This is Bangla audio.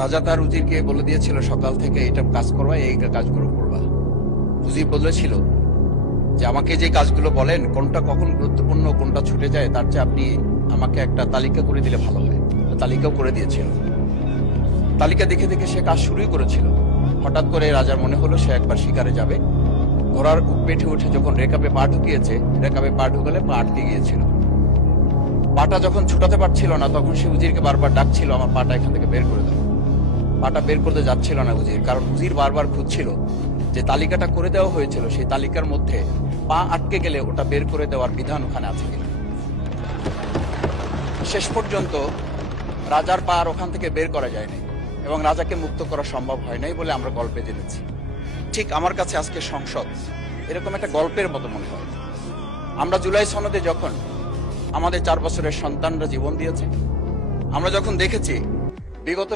রাজা তার উজিরকে বলে দিয়েছিল সকাল থেকে এটা কাজ করবা, এই কাজগুলো করবা। উজির বলেছিল যে আমাকে যে কাজগুলো বলেন কোনটা কখন গুরুত্বপূর্ণ কোনটা ছুটে যায় তার চেয়ে আপনি আমাকে একটা তালিকা করে দিলে ভালো হয়। তালিকাও করে দিয়েছিল। তালিকা দেখে দেখে সে কাজ শুরুই করেছিল। হঠাৎ করে রাজার মনে হলো সে একবার শিকারে যাবে। ঘোড়ার পেঠে উঠে যখন রেকাবে পা ঢুকিয়েছে, রেকাবে পা ঢুকালে পা আটকে গিয়েছিল। পাটা যখন ছুটাতে পারছিল না তখন সে উজিরকে বারবার ডাকছিল, আমার পাটা এখান থেকে বের করে দাও। পাটা বের করতে যাচ্ছিল না উজির, কারণ উজির বারবার খুঁজছিল যে তালিকাটা করে দেওয়া হয়েছিল সেই তালিকার মধ্যে পা আটকে গেলে ওটা বের করে দেওয়ার বিধান ওখানে আছে কিনা। শেষ পর্যন্ত রাজার পা আর ওখান থেকে বের করা যায়নি এবং রাজাকে মুক্ত করা সম্ভব হয় নাই বলে আমরা গল্পে জেনেছি। ঠিক আমার কাছে আজকে সংসদ এরকম একটা গল্পের মতো মনে হয়। আমরা জুলাই সনদে যখন আমাদের 4 বছরের সন্তানরা জীবন দিয়েছে, আমরা যখন দেখেছি বিগত